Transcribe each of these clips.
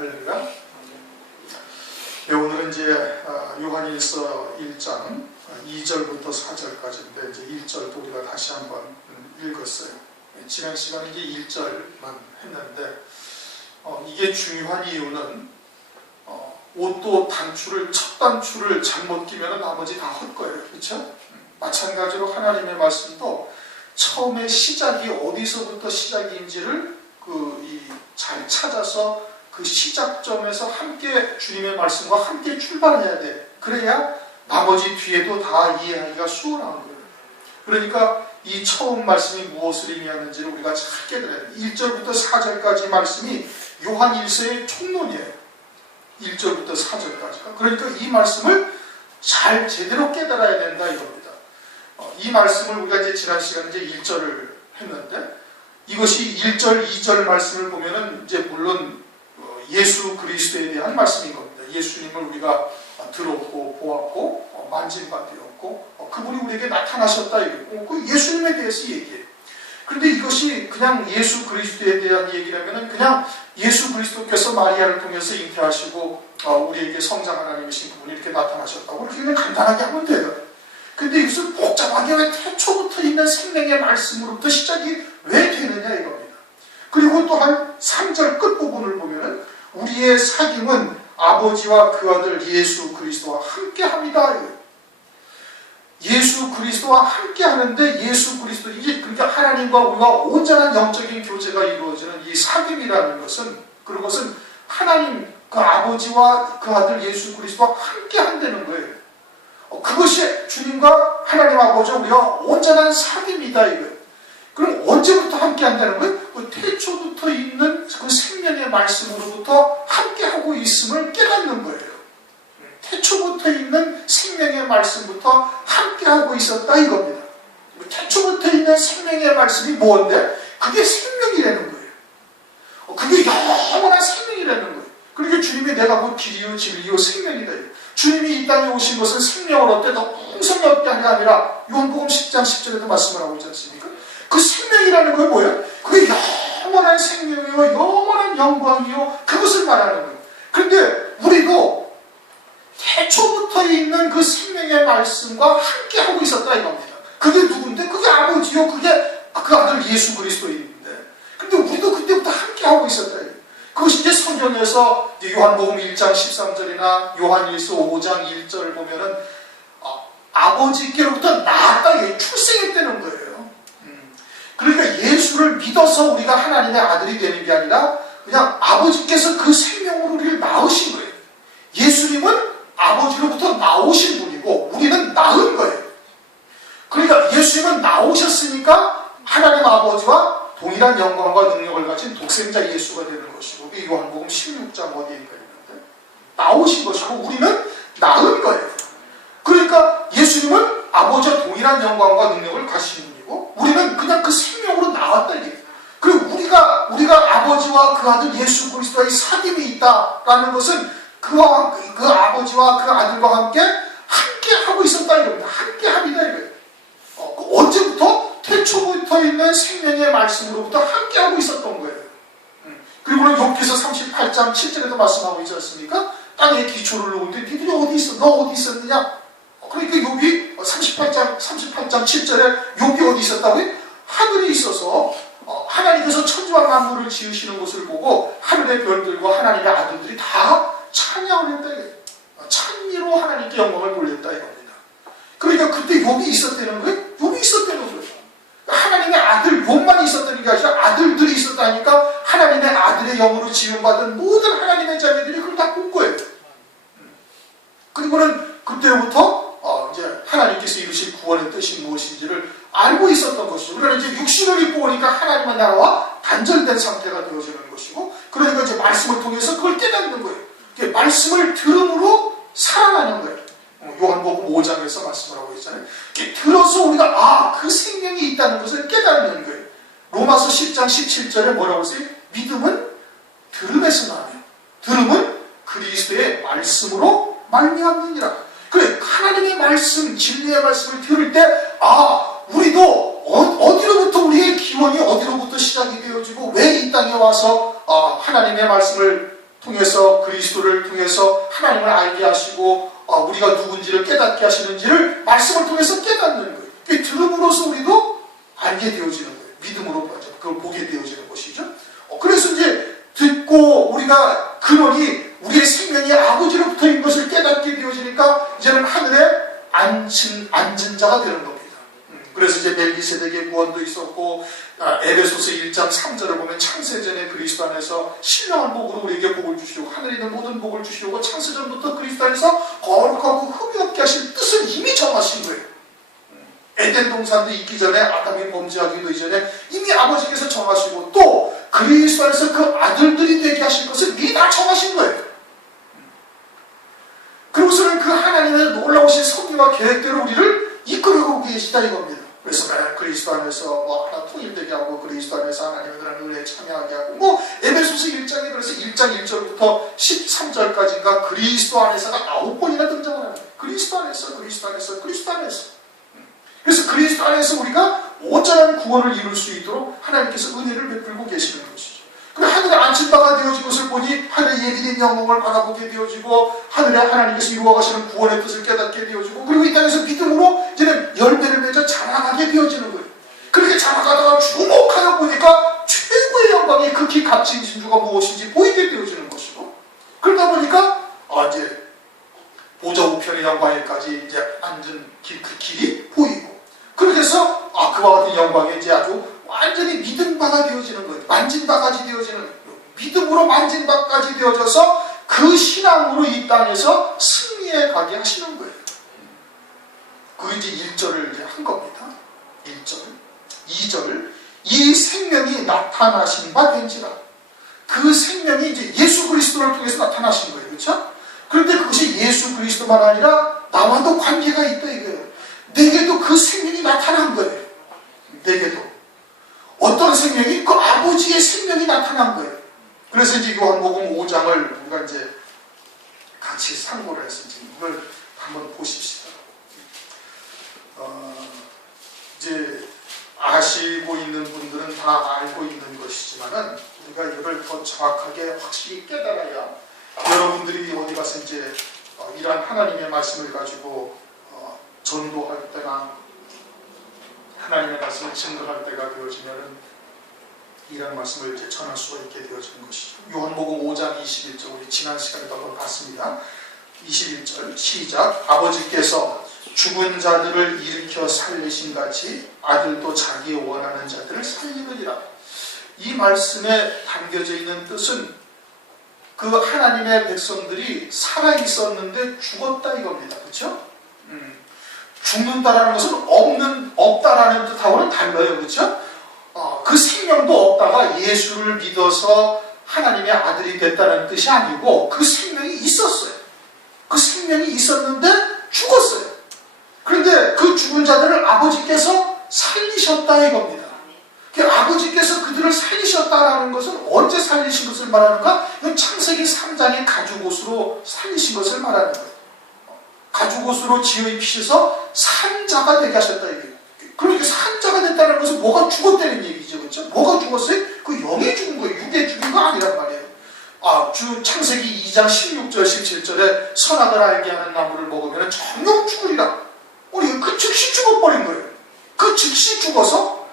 할렐루야. 네, 오늘은 이제 요한일서 1장 2절부터 4절까지인데 이제 1절도 우리가 다시 한번 읽었어요. 지난 시간에 이제 1절만 했는데 이게 중요한 이유는 옷도 첫 단추를 잘못 끼면 나머지 다 헛거예요. 그렇죠? 마찬가지로 하나님의 말씀도 처음에 시작이 어디서부터 시작인지를 잘 찾아서 그 시작점에서 함께 주님의 말씀과 함께 출발해야 돼. 그래야 나머지 뒤에도 다 이해하기가 수월한 거예요. 그러니까 이 처음 말씀이 무엇을 의미하는지를 우리가 잘 깨달아야 돼. 1절부터 4절까지 말씀이 요한일서의 총론이에요. 1절부터 4절까지가. 그러니까 이 말씀을 잘 제대로 깨달아야 된다 이겁니다. 이 말씀을 우리가 이제 지난 시간에 이제 1절을 했는데 이것이 1절, 2절 말씀을 보면은 이제 물론 예수 그리스도에 대한 말씀인 겁니다. 예수님을 우리가 들었고 보았고 만진 바 되었고 그분이 우리에게 나타나셨다 이거고 그 예수님에 대해서 얘기해요. 그런데 이것이 그냥 예수 그리스도에 대한 얘기라면은 그냥 예수 그리스도께서 마리아를 통해서 잉태하시고 우리에게 성장 하나님이신 그분이 이렇게 나타나셨다고 이렇게 그냥 간단하게 하면 돼요. 근데 이것을 복잡하게 왜 태초부터 있는 생명의 말씀으로부터 시작이 왜 되느냐 이겁니다. 그리고 또한 3절 끝부분을 보면은 우리의 사귐은 아버지와 그 아들 예수 그리스도와 함께 합니다. 예수 그리스도와 함께 하는데 예수 그리스도 이게 그러니까 하나님과 우리가 온전한 영적인 교제가 이루어지는 이 사귐이라는 것은 그런 것은 하나님 그 아버지와 그 아들 예수 그리스도와 함께 한다는 거예요. 그것이 주님과 하나님 아버지와 우리가 온전한 사귐이다 이거예요. 그럼 언제부터 함께 한다는 거예요? 그 태초부터 있는 그 생명의 말씀으로부터 함께 하고 있음을 깨닫는 거예요. 태초부터 있는 생명의 말씀부터 함께 하고 있었다 이겁니다. 태초부터 있는 생명의 말씀이 뭔데? 그게 생명이라는 거예요. 그게 영원한 생명이라는 거예요. 그러니까 주님이 내가 곧 길이요 진리요 생명이다. 주님이 이 땅에 오신 것은 생명을 얻되 더 풍성히 얻게 하는 게 아니라 요한복음 10장 10절에도 말씀을 하고 있지 않습니까? 그 생명이라는 건 뭐예요? 그게 영원한 생명이요 영원한 영광이요 그것을 말하는 거예요. 그런데 우리도 태초부터 있는 그 생명의 말씀과 함께 하고 있었다 이겁니다. 그게 누군데? 그게 아버지요 그게 그 아들 예수 그리스도인데 근데 우리도 그때부터 함께 하고 있었다 이거예요. 그것이 이제 성경에서 요한복음 1장 13절이나 요한일서 5장 1절을 보면은 아버지께로부터 나았다 출생했다는 거예요. 그러니까 예수를 믿어서 우리가 하나님의 아들이 되는 게 아니라 그냥 아버지께서 그 생명으로 우리를 낳으신 거예요. 예수님은 아버지로부터 나오신 분이고 우리는 낳은 거예요. 그러니까 예수님은 나오셨으니까 하나님 아버지와 동일한 영광과 능력을 가진 독생자 예수가 되는 것이고 요한복음 16장 어디인가 있는데 나오신 것이고 우리는 낳은 거예요. 그러니까 예수님은 아버지와 동일한 영광과 능력을 가진 분이고 우리는 그냥 그 생명으로 나왔다 이게. 그리고 우리가 아버지와 그 아들 예수 그리스도의 사귐이 있다라는 것은 그 아버지와 그 아들과 함께 하고 있었다 이겁니다. 함께 합니다 이거예요. 언제부터? 태초부터 있는 생명의 말씀으로부터 함께하고 있었던 거예요. 그리고는 욥기서 38장 7절에도 말씀하고 있지 않습니까? 땅에 기초를 놓은데 니들이 어디 있어? 너 어디 있었느냐? 그러니까 욥이 38장 7절에 욥이 어디 있었다고요? 하늘에 있어서 하나님께서 천지와 만물을 지으시는 것을 보고 하늘의 별들과 하나님의 아들들이 다 찬양을 했다. 찬미로 하나님께 영광을 돌렸다 이겁니다. 그러니까 그때 욥이 있었다는 거예요? 욥이 있었다는 거예요. 하나님의 아들 욥만 있었다는 게 아니라 아들들이 있었다니까 하나님의 아들의 영으로 지음받은 모든 하나님의 자녀들이 그걸 다 본 거예요. 그리고는 그때부터 이제 하나님께서 이루실 구원의 뜻이 무엇인지를 알고 있었던 것이고 그러나 이제 육신을 입고 오니까 하나님의 나라와 단절된 상태가 되어지는 것이고 그러니까 이제 말씀을 통해서 그걸 깨닫는 거예요. 말씀을 들음으로 살아나는 거예요. 요한복음 5장에서 말씀을 하고 있잖아요. 들어서 우리가 그 생명이 있다는 것을 깨닫는 거예요. 로마서 10장 17절에 뭐라고 써요? 믿음은 들음에서 나며 들음은 그리스도의 말씀으로 말미암느니라. 그래 하나님의 말씀 진리의 말씀을 들을 때 우리도 어디로부터 우리의 기원이 어디로부터 시작이 되어지고 왜 이 땅에 와서 하나님의 말씀을 통해서 그리스도를 통해서 하나님을 알게 하시고 우리가 누군지를 깨닫게 하시는지를 말씀을 통해서 깨닫는 거예요. 들음으로써 우리도 알게 되어지는 거예요. 믿음으로 그걸 보게 되어지는 것이죠. 그래서 이제 듣고 우리가 근원이 우리의 생명이 아버지로부터 인 것을 깨닫게 되어지니까 이제는 하늘에 앉은 자가 되는 겁니다. 그래서 이제 멜기세덱의 구원도 있었고, 에베소서 1장 3절을 보면 창세전에 그리스도 안에서 신령한 복으로 우리에게 복을 주시고 하늘에 있는 모든 복을 주시고 창세전부터 그리스도 안에서 거룩하고 흠이 없게 하실 뜻을 이미 정하신 거예요. 에덴 동산도 있기 전에, 아담이 범죄하기도 이전에 이미 아버지께서 정하시고, 또 그리스도 안에서 그 아들들이 되게 하실 것을 미리 다 정하신 거예요. 그리고서는 그 하나님의 놀라우신 섭리와 계획대로 우리를 이끌어가고 계시다 이겁니다. 그래서 그리스도 안에서 하나 통일되게 하고, 그리스도 안에서 하나님의 그런 은혜에 참여하게 하고, 에베소서 1장에 그래서 1장 1절부터 13절까지가 그리스도 안에서가 9번이나 등장을 합니다. 그리스도 안에서, 그리스도 안에서, 그리스도 안에서. 그래서 그리스도 안에서 우리가 온전한 구원을 이룰 수 있도록 하나님께서 은혜를 베풀고 계시는 것이죠. 그리고 하늘에 앉힌 바가 되어진 것을 보니 하늘의 예비된 영광을 바라보게 되어지고, 하늘에 하나님께서 이루어 가시는 구원의 뜻을 깨닫게 되어지고, 그리고 이 땅에서 믿음으로 이제는 열매를 맺어 자라가게 되어지는 거예요. 그렇게 자라가다가 주목하여 보니까 최고의 영광이 극히 값진 진주가 무엇인지 보이게 되어지는 것이고, 그러다 보니까 이제 보좌 우편의 영광에까지 이제 앉은 그 길이 보이고, 그렇게 해서 그와 같은 영광에 이제 아주 완전히 믿은 바가 되어지는 거예요. 만진 바까지 되어지는 거예요. 믿음으로 만진 바까지 되어져서 그 신앙으로 이 땅에서 승리해 가게 하시는 거예요. 그 이제 1절을 이제 한 겁니다. 1절, 2절, 이 생명이 나타나신 바 된지라. 그 생명이 이제 예수 그리스도를 통해서 나타나신 거예요. 그렇죠? 그런데 그것이 예수 그리스도만 아니라 나와도 관계가 있다 이거예요. 내게도 그 생명이 나타난 거예요. 내게도. 어떤 생명이? 그 아버지의 생명이 나타난 거예요. 그래서 이제 요한복음 5장을 우리가 이제 같이 상고를 해서 이걸 한번 보십시다. 이제 아시고 있는 분들은 다 알고 있는 것이지만은 우리가 이걸 더 정확하게 확실히 깨달아야 여러분들이 어디 가서 이제 이러한 하나님의 말씀을 가지고 전도할 때나 하나님의 말씀을 증거할 때가 되어지면은 이런 말씀을 이제 전할 수가 있게 되어지는 것이죠. 요한복음 5장 21절, 우리 지난 시간에도 한번 봤습니다. 21절 시작. 아버지께서 죽은 자들을 일으켜 살리신 같이 아들도 자기 원하는 자들을 살리느니라. 이 말씀에 담겨져 있는 뜻은 그 하나님의 백성들이 살아 있었는데 죽었다 이겁니다. 그렇죠? 죽는다라는 것은 없다라는 뜻하고는 달라요. 그렇죠? 그 생명도 없다가 예수를 믿어서 하나님의 아들이 됐다는 뜻이 아니고 그 생명이 있었어요. 그 생명이 있었는데 죽었어요. 그런데 그 죽은 자들을 아버지께서 살리셨다 이겁니다. 아버지께서 그들을 살리셨다라는 것은 언제 살리신 것을 말하는가? 이건 창세기 3장의 가죽옷으로 살리신 것을 말하는 거예요. 가죽옷으로 지어 입히셔서 산자가 되게 하셨다 이거예요. 그러니까 산자가 됐다는 것은 뭐가 죽었다는 얘기죠. 그렇죠? 뭐가 죽었어요? 그 영이 죽은 거예요. 육에 죽은 거 아니란 말이에요. 창세기 2장 16절 17절에 선악을 알게 하는 나무를 먹으면 정녕 죽으리라. 우리 그 즉시 죽어버린 거예요. 그 즉시 죽어서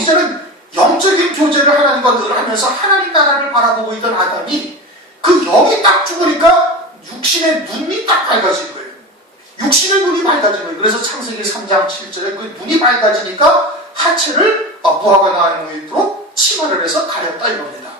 이제는 영적인 교제를 하나님과 늘 하면서 하나님 나라를 바라보고 있던 아담이 그 영이 딱 죽으니까 육신의 눈이 딱 밝아진 거예요. 육신의 눈이 밝아진 거예요. 그래서 창세기 3장 7절에 그 눈이 밝아지니까 하체를 무화과 나무에 있도록 치마를 해서 가렸다 이겁니다.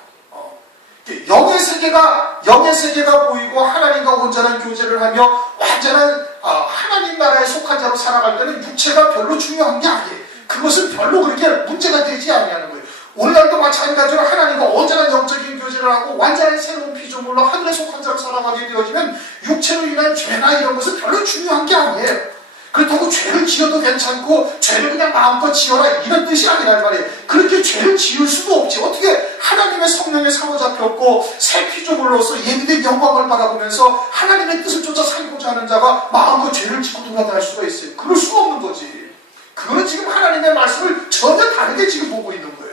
영의 세계가 보이고 하나님과 온전한 교제를 하며 완전한 하나님 나라에 속한 자로 살아갈 때는 육체가 별로 중요한 게 아니에요. 그것은 별로 그렇게 문제가 되지 않냐는 거예요. 오늘날도 마찬가지로 하나님과 온전한 영적인 교제를 하고 완전한 새로운 피조물로 하늘에 속한 자로 살아가게 되어지면 육체로 인한 죄나 이런 것은 별로 중요한 게 아니에요. 그렇다고 죄를 지어도 괜찮고 죄를 그냥 마음껏 지어라 이런 뜻이 아니란 말이에요. 그렇게 죄를 지을 수도 없지. 어떻게 하나님의 성령에 사로잡혔고 새 피조물로서 예비된 영광을 바라보면서 하나님의 뜻을 쫓아 살고자 하는 자가 마음껏 죄를 짓고 돌아다닐 수가 있어요. 그럴 수가 없는 거지. 그거는 지금 하나님의 말씀을 전혀 다르게 지금 보고 있는 거예요.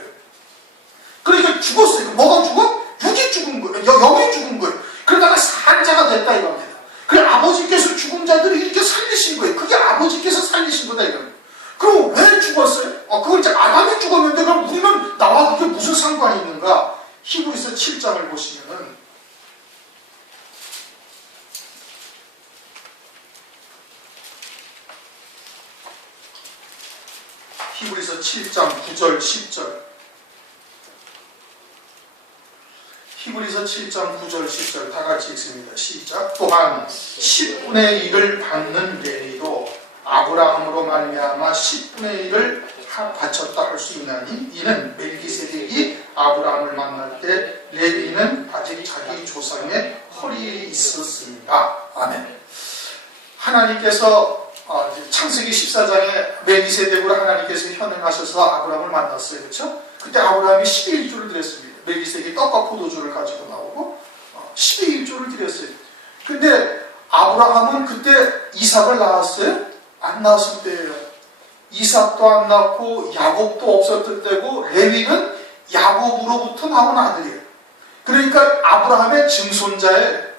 그러니까 죽었어요. 뭐가 죽어? 육이 죽은 거예요. 영이 죽은 거예요. 7장을 보시면은 히브리서 7장 9절 10절 히브리서 7장 9절 10절 다 같이 읽습니다. 시작. 또한 10분의 1을 받는 레위도 아브라함으로 말미암아 10분의 1을 바쳤다 할 수 있나니 이는 멜기세덱이 아브라함을 만날 때 레위는 아직 자기 조상의 허리에 있었습니다. 아멘. 하나님께서 창세기 14장에 멜기세덱으로 하나님께서 현행하셔서 아브라함을 만났어요. 그렇죠? 그때 아브라함이 11조를 드렸습니다. 멜기세덱이 떡과 포도주를 가지고 나오고 12일조를 드렸어요. 근데 아브라함은 그때 이삭을 낳았어요? 안 낳았을 때예요. 이삭도 안 낳고 야곱도 없었을 때고 레위는 야곱으로부터 나온 아들이에요. 그러니까 아브라함의 증손자의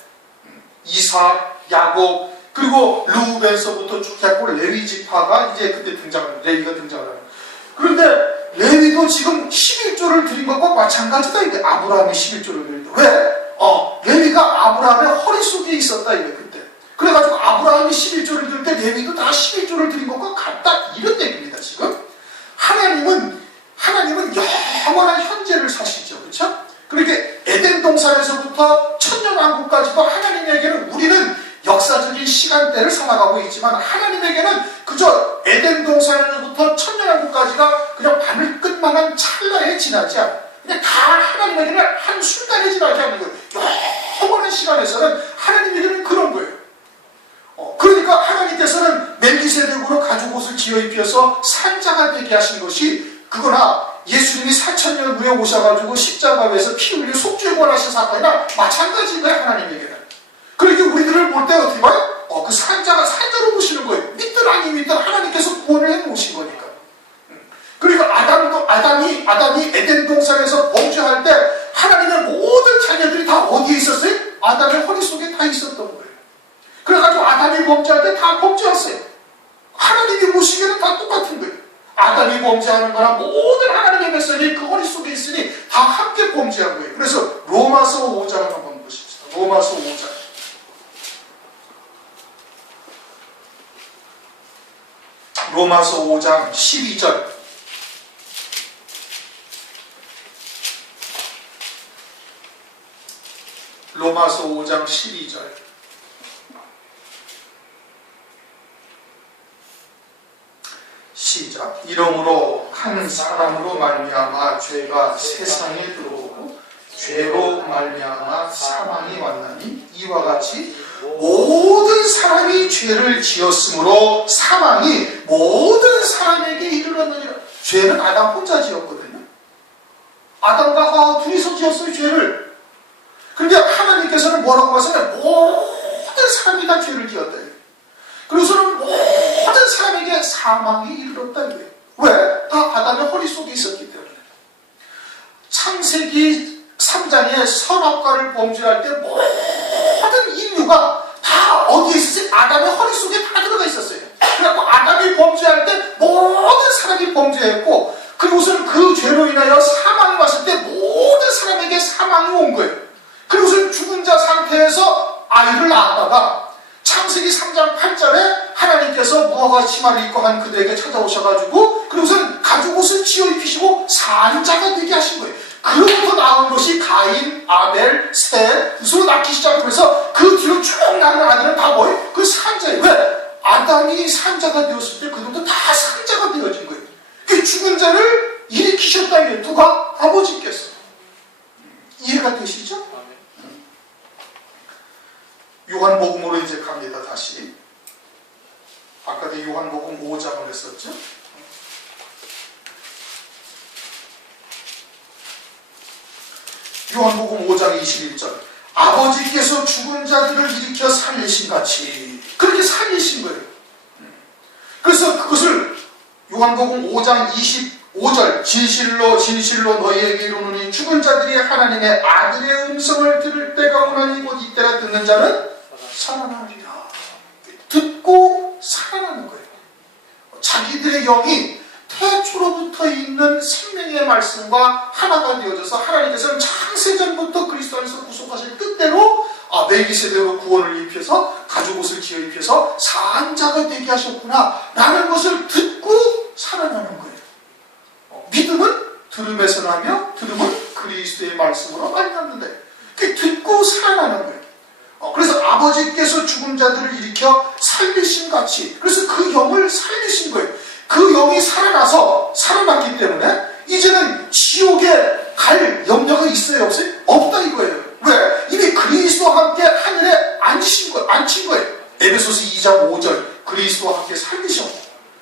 이삭, 야곱 그리고 르우벤서부터 쭉 해고 레위 지파가 이제 그때 레위가 등장을. 그런데 레위도 지금 11조를 드린 것과 마찬가지다. 이게 아브라함이 11조를 드린다. 왜? 레위가 아브라함의 허리 속에 있었다. 이게 그때. 그래가지고 아브라함이 11조를 드릴 때 레위도 다 11조를 드린 것과 같다. 이런 얘기입니다. 지금 하나님은 영원한 현재를 사시죠. 그렇죠? 그렇게 에덴 동산에서부터 천년왕국까지도 하나님에게는 우리는 역사적인 시간대를 살아가고 있지만 하나님에게는 그저 에덴 동산에서부터 천년왕국까지가 그냥 바늘 끝만한 찰나에 지나지 않아요. 그냥 다 하나님에게는 한 순간에 지나지 않는 거예요. 영원한 시간에서는 하나님에게는 그런 거예요. 그러니까 하나님께서는 멜기세덱으로 가죽 옷을 지어 입혀서 산자가 되게 하신 것이 그거나 예수님이 4000년 후에 오셔가지고 십자가에서 피 흘려 속죄 권하신 사건이나 마찬가지인 거예요. 하나님에게는. 그러니까 우리들을 볼 때 어떻게 봐요? 그 산자가 산자로 보시는 거예요. 믿든 아니 믿든 하나님께서 구원을 해놓으신 거니까. 그러니까 아담이 에덴 동산에서 범죄할 때 하나님의 모든 자녀들이 다 어디에 있었어요? 아담의 허리 속에 다 있었던 거예요. 그래가지고 아담이 범죄할 때 다 범죄했어요. 하나님이 보시기에는 다 똑같은 거예요. 아담이 범죄하는 거나 모든 하나님의 백성이 그 허리 속에 있으니 다 함께 범죄한 거예요. 그래서 로마서 5장을 한번 보십시다. 로마서 5장. 로마서 5장 12절. 로마서 5장 12절. 시작. 이러므로 한 사람으로 말미암아 죄가 세상에 들어오고 죄로 말미암아 사망이 왔나니 이와 같이 모든 사람이 죄를 지었으므로 사망이 모든 사람에게 이르렀느니라. 죄는 아담 혼자 지었거든요. 아담과 하와 둘이서 지었어요. 죄를. 그런데 하나님께서는 뭐라고 하세요? 모든 사람이 다 죄를 지었다. 그래서는 모든 사람에게 사망이 이르렀다. 왜? 다 아담의 허리 속에 있었기 때문에. 창세기 3장에 선악과를 범죄할 때 모든 인류가 다 어디에 있었어요? 아담의 허리 속에 다 들어가 있었어요. 그래서 아담이 범죄할 때 모든 사람이 범죄했고, 그리고서는 그 죄로 인하여 사망이 왔을 때 모든 사람에게 사망이 온 거예요. 그리고서는 죽은 자 상태에서 아이를 낳았다가 창세기 3장 8절에 하나님께서 무화과 치마를 입고 한 그들에게 찾아오셔가지고 그리고서는 가죽 옷을 지어 입히시고 산자가 되게 하신 거예요. 그로부터 나온 것이 가인, 아벨, 셋, 서로 낳기 시작하면서 그 뒤로 쭉 나는 아들은 다 뭐예요? 그 산자예요. 왜? 아담이 산자가 되었을 때 그들도 다 산자가 되어진 거예요. 그 죽은 자를 일으키셨다는 게 누가? 아버지께서. 이해가 되시죠? 요한복음으로 이제 갑니다. 다시. 아까도 요한복음 5장을 했었죠. 요한복음 5장 21절. 아버지께서 죽은 자들을 일으켜 살리신 같이 그렇게 살리신 거예요. 그래서 그것을 요한복음 5장 25절 진실로 너희에게 이르노니 죽은 자들이 하나님의 아들의 음성을 들을 때가 오나니 곧 이때라 듣는 자는 살아나리라. 듣고 살아나는 거예요. 자기들의 영이 태초로부터 있는 생명의 말씀과 하나가 되어져서 하나님께서는 창세전부터 그리스도 안에서 구속하실 뜻대로 멜기세덱으로 구원을 입혀서 가죽옷을 지어 입혀서 산자가 되게 하셨구나 라는 것을 듣고 살아나는 거예요. 믿음은 들음에서 나며 들음은 그리스도의 말씀으로 말미암는데 듣고 살아나는 거예요. 그래서 아버지께서 죽은 자들을 일으켜 살리신 같이, 그래서 그 영을 살리신 거예요. 그 영이 살아났기 때문에 이제는 지옥에 갈 염려가 있어요, 없어요? 없다 이거예요. 왜? 이미 그리스도와 함께 하늘에 앉힌 거예요. 에베소서 2장 5절 그리스도와 함께 살리셨고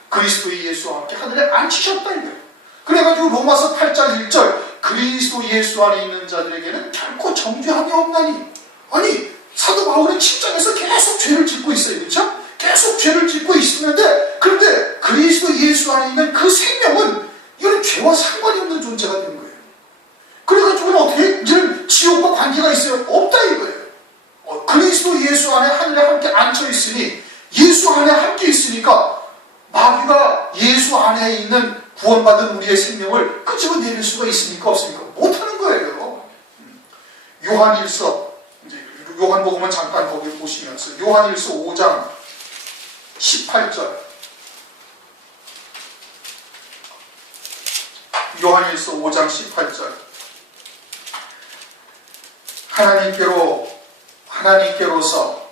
그리스도의 예수와 함께 하늘에 앉히셨다 이거예요. 그래가지고 로마서 8장 1절 그리스도 예수 안에 있는 자들에게는 결코 정죄함이 없나니, 아니 사도 바울은 7장에서 계속 죄를 짓고 있어요. 그렇죠? 계속 죄를 짓고 있었는데, 그런데 그리스도 예수 안에 있는 그 생명은 이런 죄와 상관이 없는 존재가 되는 거예요. 그래가지고는 어떻게 이제는 지옥과 관계가 있어요? 없다 이거예요. 그리스도 예수 안에 하늘에 함께 앉혀 있으니, 예수 안에 함께 있으니까 마귀가 예수 안에 있는 구원받은 우리의 생명을 끄집어내릴 수가 있습니까? 없습니까? 못하는 거예요. 요한일서, 요한복음은 잠깐 거기 보시면서 요한일서 5장 18절, 요한일서 5장 18절 하나님께로서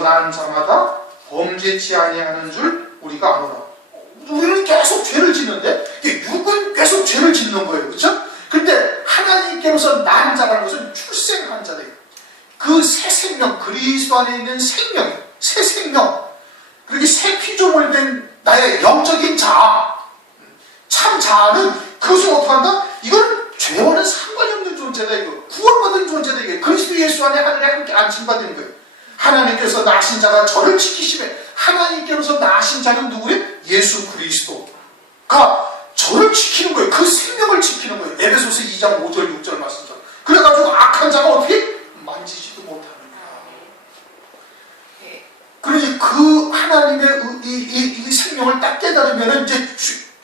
난 자마다 범죄치 아니하는 줄 우리가 아노라. 우리는 계속 죄를 짓는데 육은 계속 죄를 짓는 거예요. 그렇죠? 근데 하나님께로서 난 자라는 것은 출생한 자다. 그 새 생명, 그리스도 안에 있는 생명이에요. 새 생명. 그렇게 새 피조물 된 나의 영적인 자아, 참 자아는 그것을 어떻게 한다? 이건 죄와는 상관이 없는 존재다. 이거 구원받은 존재다. 이게 그리스도 예수 안에 하늘에 함께 안침받은 거예요. 하나님께서 낳으신 자가 저를 지키시면, 하나님께로서 낳으신 자는 누구예요? 예수 그리스도가 저를 지키는 거예요. 그 생명을 지키는 거예요. 에베소서 2장 5절 6절 말씀처럼. 그래가지고 악한 자가 어떻게? 만지지도 못하느냐. 그러니 그 하나님의 이 생명을 딱 깨달으면 이제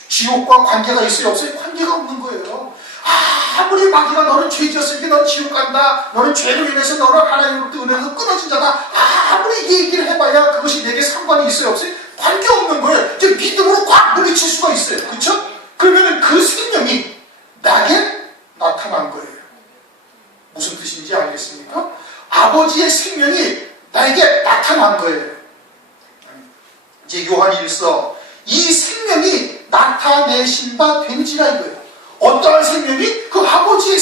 지옥과 관계가 있어요? 없어요? 관계가 없는 거예요. 아무리 마귀가 너는 죄 지었으니까 너는 지옥 간다, 너는 죄로 인해서 너는 하나님으로부터 은혜에서 끊어진 자다, 아무리 얘기를 해봐야 그것이 내게 상관이 있어요? 없어요? 관계없는 거예요. 이제 믿음으로 꽉 물리칠 수가 있어요. 그렇죠? 그러면 그 생명이 나에게 나타난 거예요. 무슨 뜻인지 알겠습니까? 아버지의 생명이 나에게 나타난 거예요. 이제 요한일서, 이 생명이 나타내신 바 된지라 이거예요. 어떠한 생명이? 그 아버지의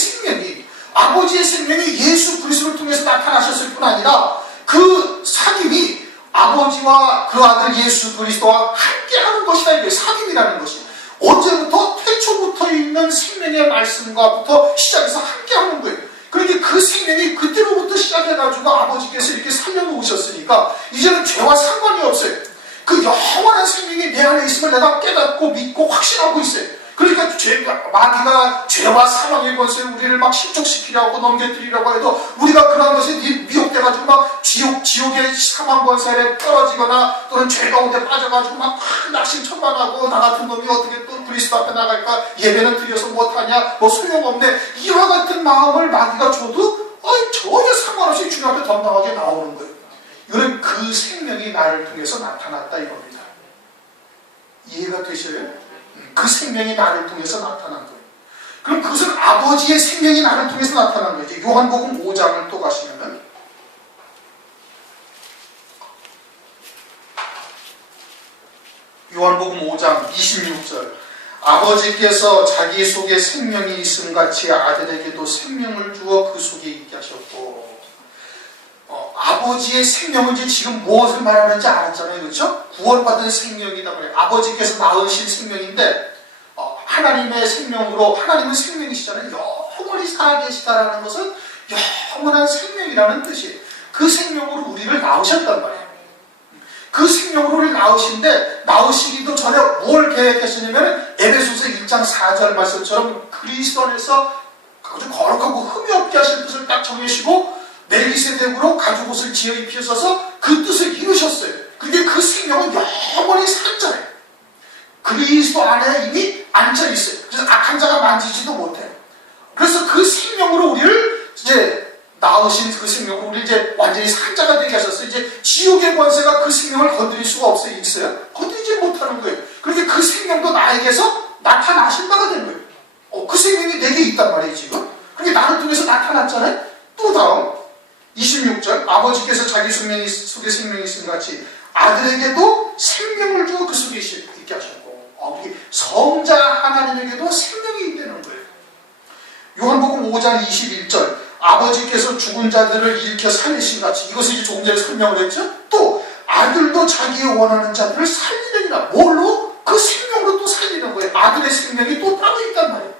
생명이 예수 그리스도를 통해서 나타나셨을 뿐 아니라 그 사귐이 아버지와 그 아들 예수 그리스도와 함께하는 것이다. 이게 사귐이라는 것이 언제부터? 태초부터 있는 생명의 말씀과부터 시작해서 함께하는 거예요. 그러니까 그 생명이 그때로부터 시작해가지고 아버지께서 이렇게 살려놓으셨으니까 이제는 죄와 상관이 없어요. 그 영원한 생명이 내 안에 있음을 내가 깨닫고 믿고 확신하고 있어요. 그러니까 마귀가 죄와 사망의 권세에 우리를 막 실족시키려고 넘겨뜨리려고 해도 우리가 그런 것에 미혹돼가지고 막 지옥의 사망 권세에 떨어지거나 또는 죄 가운데 빠져가지고 막 낙심천만하고 나 같은 놈이 어떻게 또 그리스도 앞에 나갈까, 예배는 드려서 못하냐, 뭐 소용없네, 이와 같은 마음을 마귀가 줘도 전혀 상관없이 주님 앞에 덤덤하게 나오는 거예요. 이거는 그 생명이 나를 통해서 나타났다 이겁니다. 이해가 되셔요? 그 생명이 나를 통해서 나타난 거예요. 그럼 그것은 아버지의 생명이 나를 통해서 나타난 거예요. 요한복음 5장을 또 가시면은 요한복음 5장 26절 아버지께서 자기 속에 생명이 있음같이 아들에게도 생명을 주어 그 속에 있게 하셨고, 아버지의 생명은 이제 지금 무엇을 말하는지 알았잖아요. 그렇죠? 구원받은 생명이다 말이에요. 아버지께서 낳으신 생명인데 하나님의 생명으로, 하나님은 생명이시잖아요. 영원히 살아계시다라는 것은 영원한 생명이라는 뜻이에요. 그 생명으로 우리를 낳으셨단 말이에요. 그 생명으로 우리를 낳으시기도 전에 뭘 계획하시냐면 에베소서 1장 4절 말씀처럼 그리스도 안에서 아주 거룩하고 흠이 없게 하실 뜻을 딱 정해시고 멜기세덱으로 가죽옷을 지어 입히셔서 그 뜻을 이루셨어요. 근데 그 생명은 영원히 살잖아요. 그리스도 안에 이미 앉아 있어요. 그래서 악한 자가 만지지도 못해요. 그래서 그 생명으로 우리를 이제 낳으신 그 생명으로 우리 이제 완전히 산자가 되게 하셨어요. 이제 지옥의 권세가 그 생명을 건드릴 수가 있어요? 건드리지 못하는 거예요. 그렇게 그 생명도 나에게서 나타나신 바가 된 거예요. 그 생명이 내게 있단 말이에요, 지금. 그게 나를 통해서 나타났잖아요. 또 다음 26절 아버지께서 자기 속에 생명이 있음 같이 아들에게도 생명을 주어 그 속에 있게 하셨고 성자 하나님에게도 생명이 있다는 거예요. 요한복음 5장 21절 아버지께서 죽은 자들을 일으켜 살리신 같이 이것을 이제 조금 전에 설명을 했죠. 또 아들도 자기의 원하는 자들을 살리느니라. 뭘로? 그 생명으로 또 살리는 거예요. 아들의 생명이 또 따로 있단 말이에요.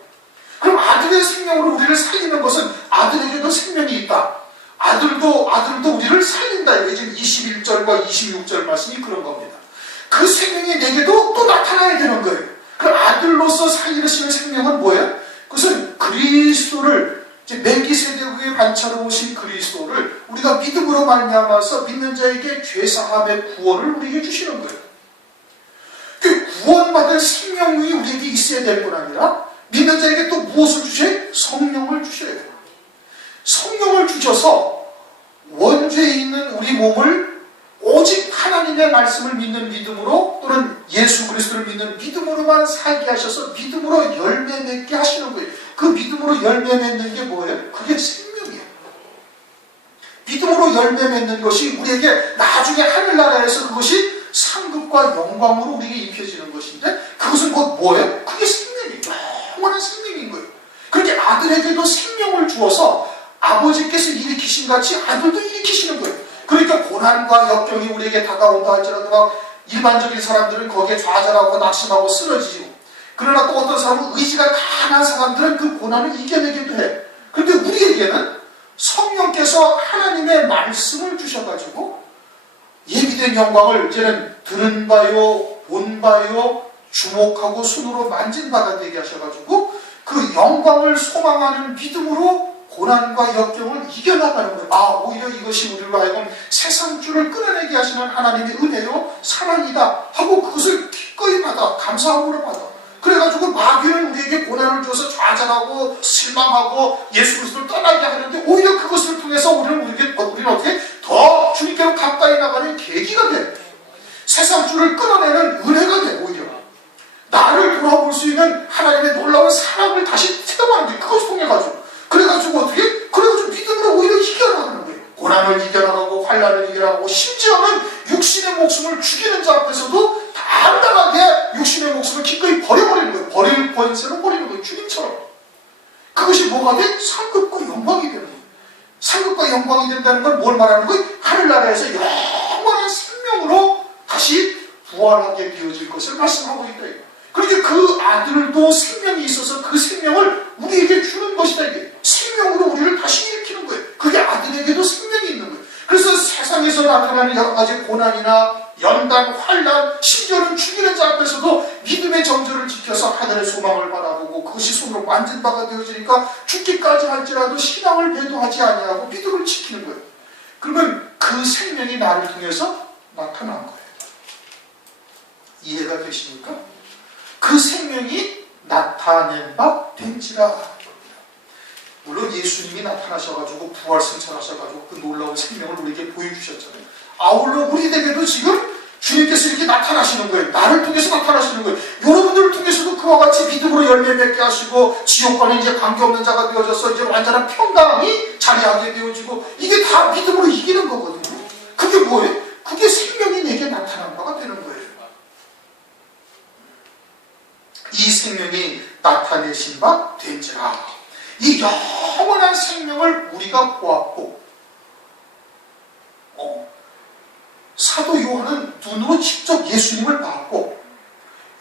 그럼 아들의 생명으로 우리를 살리는 것은 아들에게도 생명이 있다. 아들도 우리를 살린다. 이게 지금 21절과 26절 말씀이 그런 겁니다. 그 생명이 내게도 또 나타나야 되는 거예요. 그 아들로서 살리시는 생명은 뭐예요? 그것은 그리스도를 이제 멜기세덱의 반차로 오신 그리스도를 우리가 믿음으로 말미암아서 믿는 자에게 죄사함의 구원을 우리에게 주시는 거예요. 그 구원받은 생명이 우리에게 있어야 될 뿐 아니라 믿는 자에게 또 무엇을 주셔요? 성령을 주셔야 돼요. 성령을 주셔서 원죄에 있는 우리 몸을 오직 하나님의 말씀을 믿는 믿음으로 또는 예수 그리스도를 믿는 믿음으로만 살게 하셔서 믿음으로 열매 맺게 하시는 거예요. 그 믿음으로 열매 맺는 게 뭐예요? 그게 생명이에요. 믿음으로 열매 맺는 것이 우리에게 나중에 하늘나라에서 그것이 상급과 영광으로 우리에게 입혀지는 것인데 그것은 곧 뭐예요? 그게 생명이에요. 영원한 생명인 거예요. 그렇게 아들에게도 생명을 주어서 아버지께서 일으키신 같이 아들도 일으키시는 거예요. 그러니까 고난과 역경이 우리에게 다가온다 할지라도 막 일반적인 사람들은 거기에 좌절하고 낙심하고 쓰러지고 그러나 또 어떤 사람은 의지가 강한 사람들은 그 고난을 이겨내기도 해. 그런데 우리에게는 성령께서 하나님의 말씀을 주셔가지고 예비된 영광을 이제는 들은 바요 본 바요 주목하고 손으로 만진 바가 되게 하셔가지고 그 영광을 소망하는 믿음으로 고난과 역경을 이겨나가는 거예요. 오히려 이것이 우리로 하여금 세상 줄을 끊어내게 하시는 하나님의 은혜요 사랑이다 하고 그것을 기꺼이 받아 감사함으로 받아. 그래가지고 마귀는 우리에게 고난을 줘서 좌절하고 실망하고 예수 그리스도를 떠나게 하는데 오히려 그것을 통해서 우리는 어떻게 더 주님께로 가까이 나가는 계기가 돼. 세상 줄을 끊어내는 은혜가 돼. 오히려 나를 돌아볼 수 있는 하나님의 놀라운 사랑을 다시 체험하는 게 그것을 통해가지고 그래가지고 어떻게? 그래가지고 믿음으로 오히려 이겨나가는 거예요. 고난을 이겨나가고 환난을 이겨나가고 심지어는 육신의 목숨을 죽이는 자 앞에서도 당당하게 육신의 목숨을 기꺼이 버려버리는 거예요. 버릴 권세로 버리는 거예요. 주님처럼. 그것이 뭐가 돼? 상급과 영광이 되는 거예요. 상급과 영광이 된다는 건 뭘 말하는 거예요? 하늘나라에서 영원한 생명으로 다시 부활하게 되어질 것을 말씀하고 있다. 그러니까 그 아들도 생명이 있어서 그 생명을 우리에게 주는 것이다. 이게 생명으로 우리를 다시 일으키는 거예요. 그게 아들에게도 생명이 있는 거예요. 그래서 세상에서 나타나는 여러 가지 고난이나 연단, 환난, 심지어는 죽이는 자 앞에서도 믿음의 정절을 지켜서 하늘의 소망을 바라보고 그것이 손으로 만진 바가 되어지니까 죽기까지 할지라도 신앙을 배도하지 아니하고 믿음을 지키는 거예요. 그러면 그 생명이 나를 통해서 나타난 거예요. 이해가 되십니까? 그 생명이 나타낸 바 된지라. 물론 예수님이 나타나셔가지고 부활 승천하셔가지고 그 놀라운 생명을 우리에게 보여주셨잖아요. 아울러 우리에게도 지금 주님께서 이렇게 나타나시는 거예요. 나를 통해서 나타나시는 거예요. 여러분들을 통해서도 그와 같이 믿음으로 열매 맺게 하시고 지옥과는 이제 관계없는 자가 되어져서 이제 완전한 평강이 자리하게 되어지고 이게 다 믿음으로 이기는 거거든요. 그게 뭐예요? 그게 생명이 내게 나타난 바가 되는 거예요. 이 생명이 나타내신 바 된지라. 이 영원한 생명을 우리가 보았고 사도 요한은 눈으로 직접 예수님을 봤고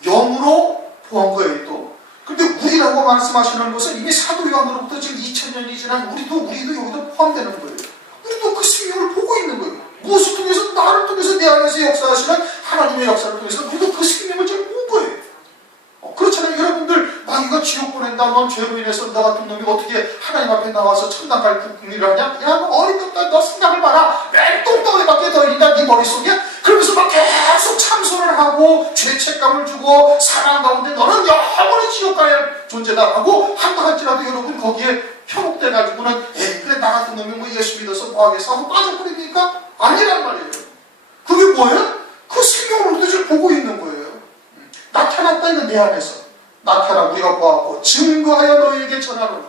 영으로 보한 거예요. 또 근데 우리라고 말씀하시는 것은 이미 사도 요한으로부터 지금 2000년이 지난 우리도 여기도 포함되는 거예요. 우리도 그 생명을 보고 있는 거예요. 무엇을 통해서? 나를 통해서 내 안에서 역사하시는 하나님의 역사를 통해서 우리도 그 생명을 지금 본 거예요. 그렇잖아요. 여러분들 마귀가 지옥 보낸다. 넌 죄로 인해서 너 같은 놈이 어떻게 하나님 앞에 나와서 천당 갈 국리를 하냐? 야, 너 어림없다. 너 생각을 봐라. 맨 똥덩어리밖에 더 있다. 네 머릿속에. 그러면서 막 계속 참선을 사랑하고 죄책감을 주고 사랑 가운데 너는 영원히 지옥 가야 존재다 하고 한다 할지라도 여러분 거기에 현혹돼 가지고는 에이 그래 나 같은 놈이 뭐 예수 믿어서 뭐 하겠어 하고 빠져버리니까 아니란 말이에요. 그게 뭐예요? 그 생명을 도대체 보고 있는 거예요. 나타났다 이건 내 안에서 나타나 우리가 보았고 증거하여 너에게 전하노니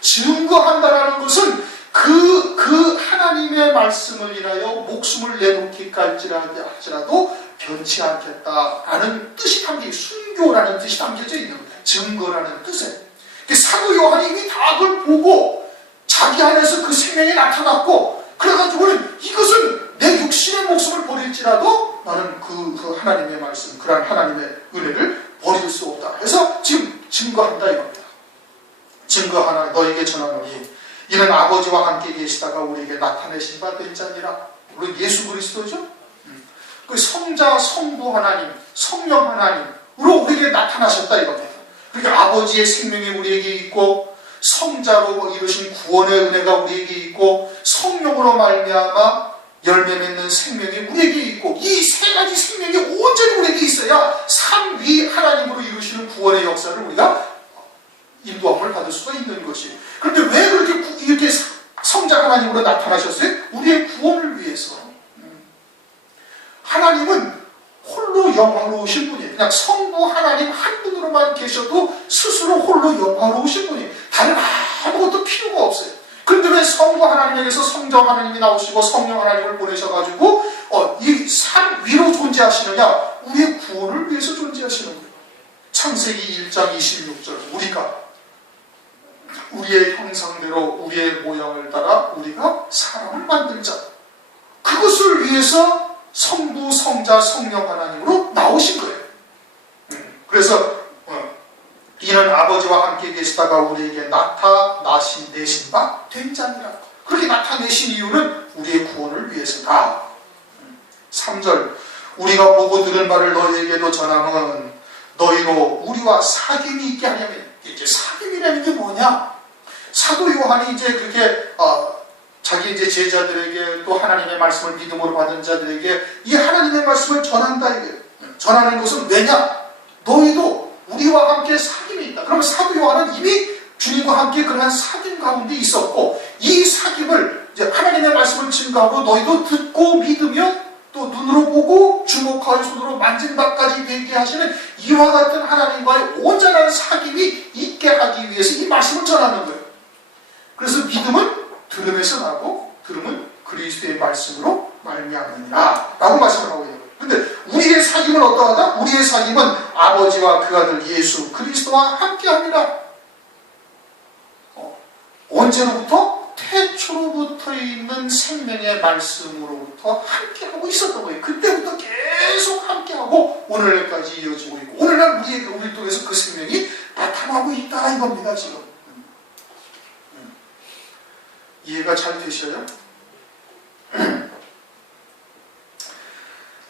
증거한다라는 것은 그 하나님의 말씀을 인하여 목숨을 내놓기까지 할지라도 변치 않겠다라는 뜻이 담긴 순교라는 뜻이 담겨져 있는 거예요. 증거라는 뜻에 사도 요한이 이미 다 그걸 보고 자기 안에서 그 생명이 나타났고 그래가지고는 이것은 내 육신의 목숨을 버릴지라도 나는 그 하나님의 말씀 그런 하나님의 은혜를 버릴 수 없다 해서 지금 증거한다 이겁니다. 증거하나 너에게 전하노니 이는 아버지와 함께 계시다가 우리에게 나타내신 바 된 자니라. 물론 예수 그리스도죠. 그 성자 성부 하나님 성령 하나님으로 우리에게 나타나셨다 이겁니다. 그러니까 아버지의 생명이 우리에게 있고 성자로 이루신 구원의 은혜가 우리에게 있고 성령으로 말미암아 열매 맺는 생명이 우리에게 있고 이 세 가지 생명이 온전히 우리에게 있어야 삼위 하나님으로 이루시는 구원의 역사를 우리가 인도함을 받을 수가 있는 것이. 그런데 왜 그렇게 이렇게 성자 하나님으로 나타나셨어요? 우리의 구원을 위해서. 하나님은 홀로 영화로우신 분이에요. 그냥 성부 하나님 한 분으로만 계셔도 스스로 홀로 영화로우신 분이에요. 다른 아무것도 필요가 없어요. 그런데 왜 성부 하나님에게서 성령 하나님이 나오시고 성령 하나님을 보내셔가지고 이 삼위로 존재하시느냐? 우리의 구원을 위해서 존재하시는 거예요. 창세기 1장 26절 우리가 우리의 형상대로 우리의 모양을 따라 우리가 사람을 만들자. 그것을 위해서 성부, 성자, 성령 하나님으로 나오신 거예요. 그래서 이는 아버지와 함께 계시다가 우리에게 나타내신 바 된 자니라. 그렇게 나타내신 이유는 우리의 구원을 위해서다. 3절 우리가 보고 들은 바를 너희에게도 전함은 너희로 우리와 사귐이 있게 하려면 이제 사귐이라는 게 뭐냐? 사도 요한이 이제 그렇게 자기 이제 제자들에게 또 하나님의 말씀을 믿음으로 받은 자들에게 이 하나님의 말씀을 전한다 이게 전하는 것은 왜냐? 너희도 우리와 함께 사귐이 있다. 그러면 사도 요한은 이미 주님과 함께 그러한 사귐 가운데 있었고 이 사귐을 이제 하나님의 말씀을 증거하고 너희도 듣고 믿으며 또 눈으로 보고 주목하여 손으로 만진 바까지 되게 하시는 이와 같은 하나님과의 온전한 사귐이 있게 하기 위해서 이 말씀을 전하는 거예요. 그래서 믿음은 들음에서 나고 들음은 그리스도의 말씀으로 말미암느니라 라고 말씀을 하고 있는 거예요. 그런데 우리의 사귐은 어떠하다? 우리의 사귐은 아버지와 그 아들 예수 그리스도와 함께합니다. 언제로부터? 태초로부터 있는 생명의 말씀으로부터 함께하고 있었던 거예요. 그때부터 계속 함께하고 오늘날까지 이어지고 있고 오늘날 우리 통해서 그 생명이 나타나고 있다 이겁니다. 지금 이해가 잘 되셔요?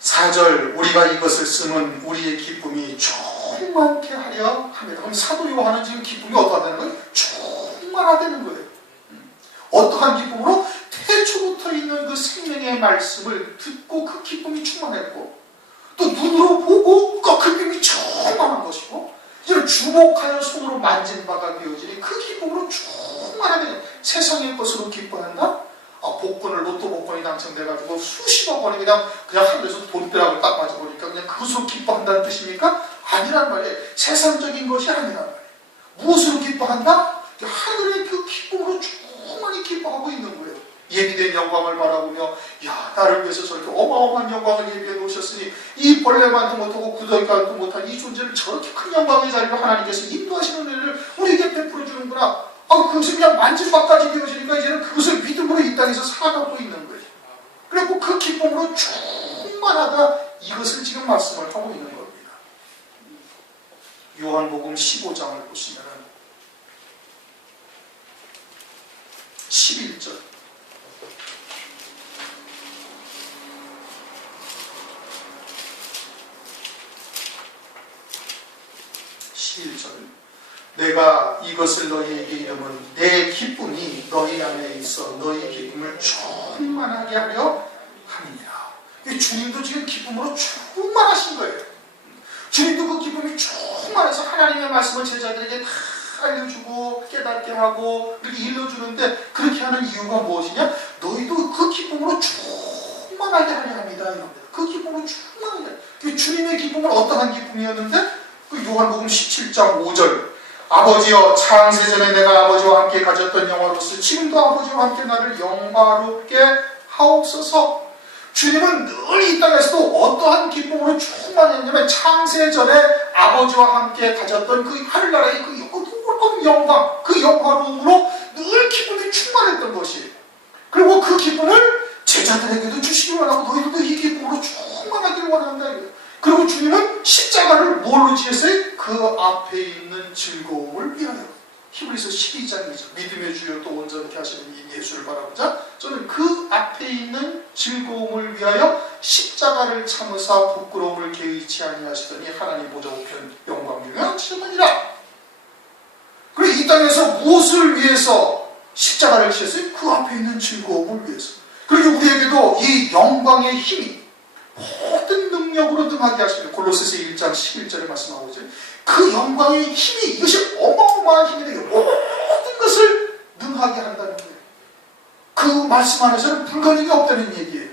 4절 우리가 이것을 쓰면 우리의 기쁨이 충만케 하려 합니다. 그럼 사도 요한은 지금 기쁨이 어떠하다는 거예요? 충만하다는 거예요. 어떠한 기쁨으로? 태초부터 있는 그 생명의 말씀을 듣고 그 기쁨이 충만했고 또 눈으로 보고 그 기쁨이 충만한 것이고 이제 주목하여 손으로 만진 바가 되어지니 그 기쁨으로 충만하게 세상의 것으로 기뻐한다? 복권을 로또 복권이 당첨돼가지고 수십억 원이 그냥 하늘에서 돈벼락을 딱 맞아보니까 그냥 그것으로 기뻐한다는 뜻입니까? 아니란 말이에요. 세상적인 것이 아니란 말이에요. 무엇으로 기뻐한다? 하늘의 그 기쁨으로 충만히 기뻐하고 있는 거예요. 예비된 영광을 바라보며 야 나를 위해서 저렇게 어마어마한 영광을 예비해 놓으셨으니 이 벌레만도 못하고 구더기만도 못한 이 존재를 저렇게 큰 영광의 자리로 하나님께서 인도하시는 은혜를 우리에게 베풀어 주는구나. 그것을 그냥 만질 바까지 되어지니까 이제는 그것을 믿음으로 이 땅에서 살아가고 있는 거예요. 그리고 그 기쁨으로 충만하다 이것을 지금 말씀을 하고 있는 겁니다. 요한복음 15장을 보시면 11절 11절 내가 이것을 너희에게 이르면 내 기쁨이 너희 안에 있어 너희 기쁨을 충만하게 하려 함이니라. 주님도 지금 기쁨으로 충만하신 거예요. 하나님의 말씀을 제자들에게 다 알려주고 깨닫게 하고 이렇게 일러주는데 그렇게 하는 이유가 무엇이냐? 너희도 그 기쁨으로 충만하게 하려 합니다. 이겁니다. 그 기쁨으로 충만하게. 주님의 기쁨은 어떠한 기쁨이었는데? 그 요한복음 17장 5절 아버지여 창세전에 내가 아버지와 함께 가졌던 영화로서 지금도 아버지와 함께 나를 영화롭게 하옵소서. 주님은 늘 이 땅에서도 어떠한 기쁨으로 충만했냐면 창세전에 아버지와 함께 가졌던 그 하늘나라의 그 놀라운 영광, 그 영화로움으로 늘 기쁨이 충만했던 것이. 그리고 그 기쁨을 제자들에게도 주시기 원하고 너희들도 이 기쁨으로 충만하기를 원한다. 그리고 주님은 십자가를 뭘로 지었어요? 그 앞에 있는 즐거움을 위하여. 히브리서 12장이죠. 믿음의 주여 또 온전케 하시는 이 예수를 바라보자. 저는 그 앞에 있는 즐거움을 위하여 십자가를 참으사 부끄러움을 개의치 아니하시더니 하나님 보좌 우편 영광중에 앉히셨느니라. 그리고 이 땅에서 무엇을 위해서 십자가를 지었어요? 그 앞에 있는 즐거움을 위해서. 그리고 우리에게도 이 영광의 힘이 모든 능력으로 능하게 하십니다. 골로새서 1장 11절에 말씀하고 있죠. 그 영광의 힘이 이것이 어마어마한 힘이 되게 모든 것을 능하게 한다는 거예요. 그 말씀 안에서는 불가능이 없다는 얘기예요.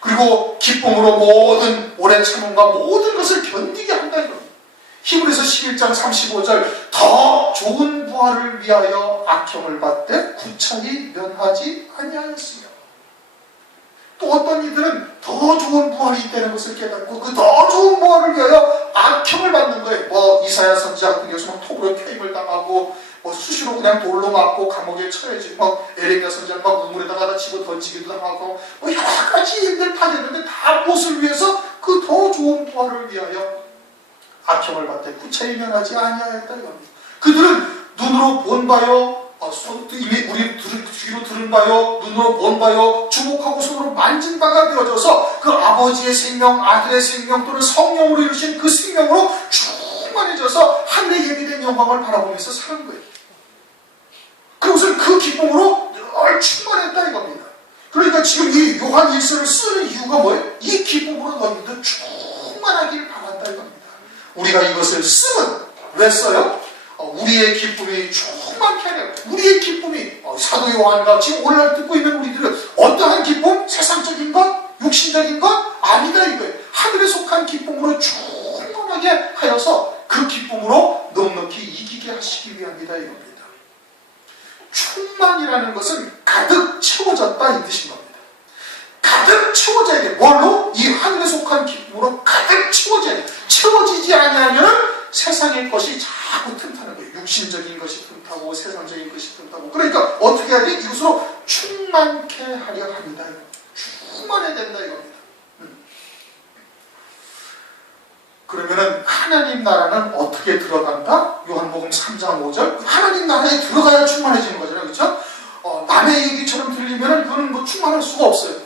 그리고 기쁨으로 모든 오래 참음과 모든 것을 견디게 한다는 거예요. 히브리서 11장 35절 더 좋은 부활을 위하여 악형을 받되 구차히 면하지 아니하였으며 또 어떤 이들은 더 좋은 부활이 있다는 것을 깨닫고 그 더 좋은 부활을 위하여 악형을 받는 거예요. 뭐 이사야 선지자 같은 경우는 톱으로 퇴임을 당하고 뭐 수시로 그냥 돌로 맞고 감옥에 처해지고 막 에레미야 선지자는 막 우물에다가 집어 던지기도 하고 뭐 여러 가지 일들 파괴했는데 다 무엇을 위해서 그 더 좋은 부활을 위하여 악형을 받되 구차히 면하지 아니하였다 이겁니다. 그들은 눈으로 본 바요 이미 우리 귀로 들은 바요 눈으로 본 바요 주목하고 손으로 만진 바가 되어져서 그 아버지의 생명 아들의 생명 또는 성령으로 이루신 그 생명으로 충만해져서 하늘의 예비된 영광을 바라보면서 사는 거예요. 그것을 그 기쁨으로 늘 충만했다 이겁니다. 그러니까 지금 이 요한 1서를 쓰는 이유가 뭐예요? 이 기쁨으로 너희들 충만하길 바란다 이겁니다. 우리가 이것을 쓰면 왜 써요? 우리의 기쁨이 충만케 하려. 우리의 기쁨이 사도 요한과 지금 오늘날 듣고 있는 우리들은 어떠한 기쁨? 세상적인 것? 육신적인 것? 아니다 이거예요. 하늘에 속한 기쁨으로 충만하게 하여서 그 기쁨으로 넉넉히 이기게 하시기 위함이다 이겁니다. 충만이라는 것은 가득 채워졌다 이 뜻인 겁니다. 가득 채워져야 돼. 뭘로? 이 하늘에 속한 기쁨으로 가득 채워져야 돼. 채워지지 아니하면 세상의 것이 자꾸 틈타는 거예요. 육신적인 것이 틈타고 세상적인 것이 틈타고. 그러니까 어떻게 해야 돼? 이것으로 충만케 하려 합니다. 충만해야 된다 이겁니다. 그러면은 하나님 나라는 어떻게 들어간다? 요한복음 3장 5절 하나님 나라에 들어가야 충만해지는 거잖아요. 그렇죠? 남의 얘기처럼 들리면은 그거는 뭐 충만할 수가 없어요.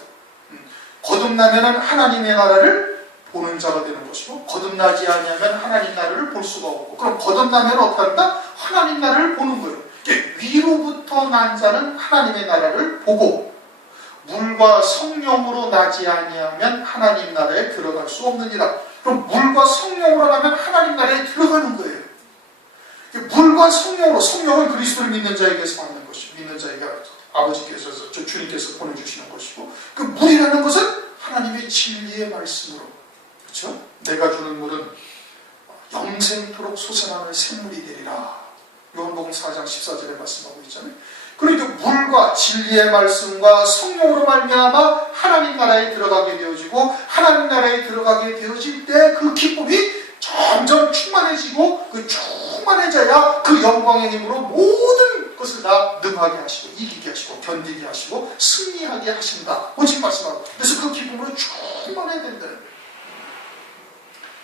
거듭나면은 하나님의 나라를 보는 자가 되는 것이고 거듭나지 아니하면 하나님 나라를 볼 수가 없고 그럼 거듭나면 어떻게 한다? 하나님 나라를 보는 거예요. 위로부터 난 자는 하나님의 나라를 보고 물과 성령으로 나지 아니하면 하나님 나라에 들어갈 수 없느니라. 그럼 물과 성령으로 나면 하나님 나라에 들어가는 거예요. 물과 성령으로 성령은 그리스도를 믿는 자에게서 받는 것이고 믿는 자에게 아버지께서 주님께서 보내주시는 것이고 그 물이라는 것은 하나님의 진리의 말씀으로 그렇죠? 내가 주는 물은 영생토록 솟아나는 샘물이 되리라. 요한복음 4장 14절에 말씀하고 있잖아요. 그러니까 물과 진리의 말씀과 성령으로 말미암아 하나님 나라에 들어가게 되어지고 하나님 나라에 들어가게 되어질 때 그 기쁨이 점점 충만해지고 그 충만해져야 그 영광의 힘으로 모든 것을 다 능하게 하시고 이기게 하시고 견디게 하시고 승리하게 하신다. 지금 말씀하고 그래서 그 기쁨으로 충만해야 된다는 거예요.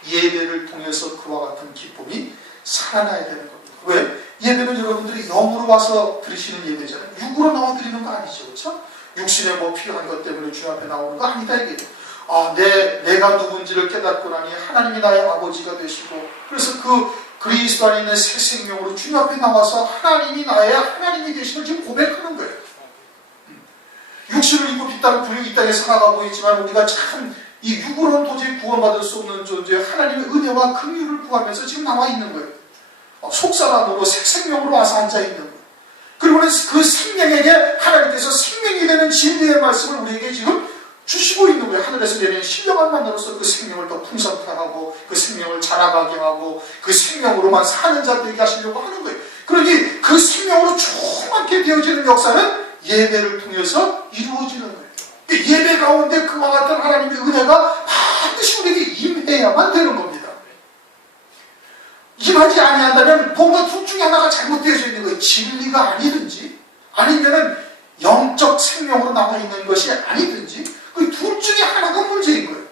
예배를 통해서 그와 같은 기쁨이 살아나야 되는 겁니다. 왜? 예배는 여러분들이 영으로 와서 드리시는 예배잖아요. 육으로 나와 드리는 거 아니죠. 그렇죠? 육신에 뭐 필요한 것 때문에 주님 앞에 나오는 거 아니다 이게. 내가 누군지를 깨닫고 나니 하나님이 나의 아버지가 되시고 그래서 그 그리스도 안에 있는 새 생명으로 주님 앞에 나와서 하나님이 나의 하나님이 되심을 지금 고백하는 거예요. 육신을 입고 이 땅에 살아가고 있지만 우리가 참 이 육으로는 도저히 구원받을 수 없는 존재 하나님의 은혜와 긍휼을 구하면서 지금 나와 있는 거예요. 속사람으로 새 생명으로 와서 앉아있는 거예요. 그리고는 그 생명에게 하나님께서 생명이 되는 진리의 말씀을 우리에게 지금 주시고 있는 거예요. 하늘에서 내리는 신령한 만나로서 그 생명을 더 풍성케 하고 그 생명을 자라가게 하고 그 생명으로만 사는 자 되게 하시려고 하는 거예요. 그러니 그 생명으로 충만케 되어지는 역사는 예배를 통해서 이루어지는 거예요. 예배 가운데 그와 같은 하나님의 은혜가 반드시 우리에게 임해야만 되는 겁니다. 임하지 아니한다면 뭔가 둘 중에 하나가 잘못되어져 있는 거예요. 진리가 아니든지 아니면은 영적 생명으로 나와 있는 것이 아니든지 그 둘 중에 하나가 문제인 거예요.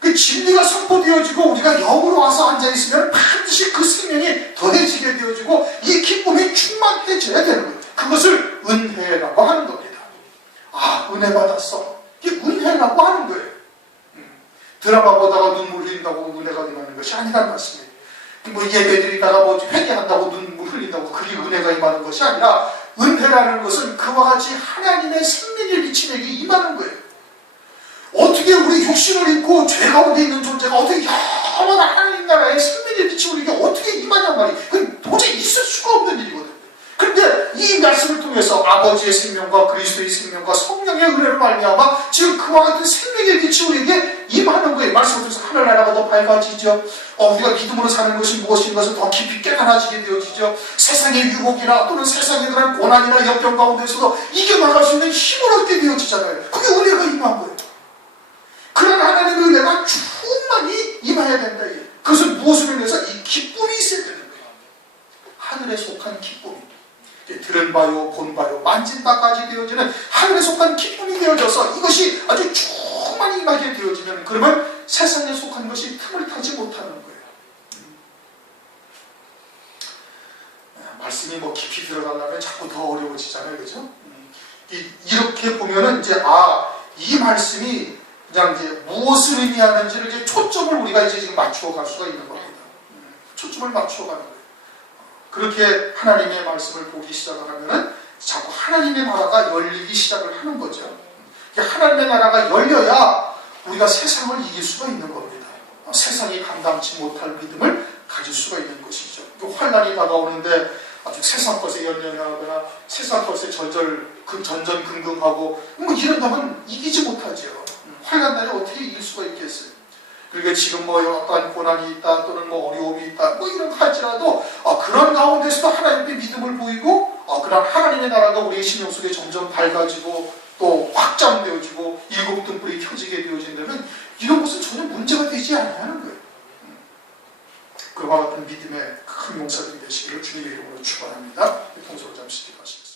그 진리가 선포되어지고 우리가 영으로 와서 앉아있으면 반드시 그 생명이 더해지게 되어지고 이 기쁨이 충만해져야 되는 거예요. 그것을 은혜라고 하는 겁니다. 아, 은혜 받았어. 이게 은혜라고 하는 거예요. 드라마 보다가 눈물 흘린다고 은혜가 임하는 것이 아니라는 말씀이에요. 뭐 예배 드리다가 뭐 회개한다고 눈물 흘린다고 그게 은혜가 임하는 것이 아니라 은혜라는 것은 그와 같이 하나님의 생명의 비침에게 임하는 거예요. 어떻게 우리 육신을 입고 죄 가운데 있는 존재가 어떻게 영원한 하나님 나라의 생명의 빛이 우리에게 어떻게 임하냔 말이에요. 그건 도저히 있을 수가 없는 일이거든요. 그런데 이 말씀을 통해서 아버지의 생명과 그리스도의 생명과 성령의 은혜로 말미암아 지금 그와 같은 생명의 빛이 우리에게 임하는 거예요. 말씀을 통해서 하늘나라가 더 밝아지죠. 우리가 믿음으로 사는 것이 무엇인 것을 더 깊이 깨달아지게 되어지죠. 세상의 유혹이나 또는 세상에 대한 고난이나 역경 가운데서도 이겨나갈 수 있는 힘을 얻게 되어지잖아요. 그게 은혜가 임한 거예요. 그런 하나님의 은혜가 충만히 임해야 된다. 그것은 무엇을 위해서? 이 기쁨이 있어야 되는 거예요. 하늘에 속한 기쁨이. 들은 바요, 본 바요, 만진 바까지 되어지는 하늘에 속한 기쁨이 되어져서 이것이 아주 충만히 임하게 되어지면 그러면 세상에 속한 것이 틈을 타지 못하는 거예요. 말씀이 뭐 깊이 들어가려면 자꾸 더 어려워지잖아요. 그죠? 이렇게 보면은 이제 이 말씀이 그냥 이제 무엇을 의미하는지를 이제 초점을 우리가 이제 지금 맞추어 갈 수가 있는 겁니다. 초점을 맞추어 가는 거예요. 그렇게 하나님의 말씀을 보기 시작을 하면은 자꾸 하나님의 나라가 열리기 시작을 하는 거죠. 하나님의 나라가 열려야 우리가 세상을 이길 수가 있는 겁니다. 세상이 감당치 못할 믿음을 가질 수가 있는 것이죠. 환난이 다가오는데 아주 세상 것에 연연하거나 세상 것에 전전긍긍하고 뭐 이런다면 이기지 못하죠. 환난날에 어떻게 이길 수가 있겠어요? 그러니까 지금 뭐 어떤 고난이 있다 또는 뭐 어려움이 있다 뭐 이런 할지라도 그런 가운데서도 하나님의 믿음을 보이고 그런 하나님의 나라가 우리의 심령 속에 점점 밝아지고 또 확장되어지고 일곱 등불이 켜지게 되어진다면 이런 것은 전혀 문제가 되지 않냐는 거예요. 그와 같은 믿음의 큰 용사들이 되시기를 주님의 이름으로 축원합니다. 통솔을 잠시 기도하시겠습니다.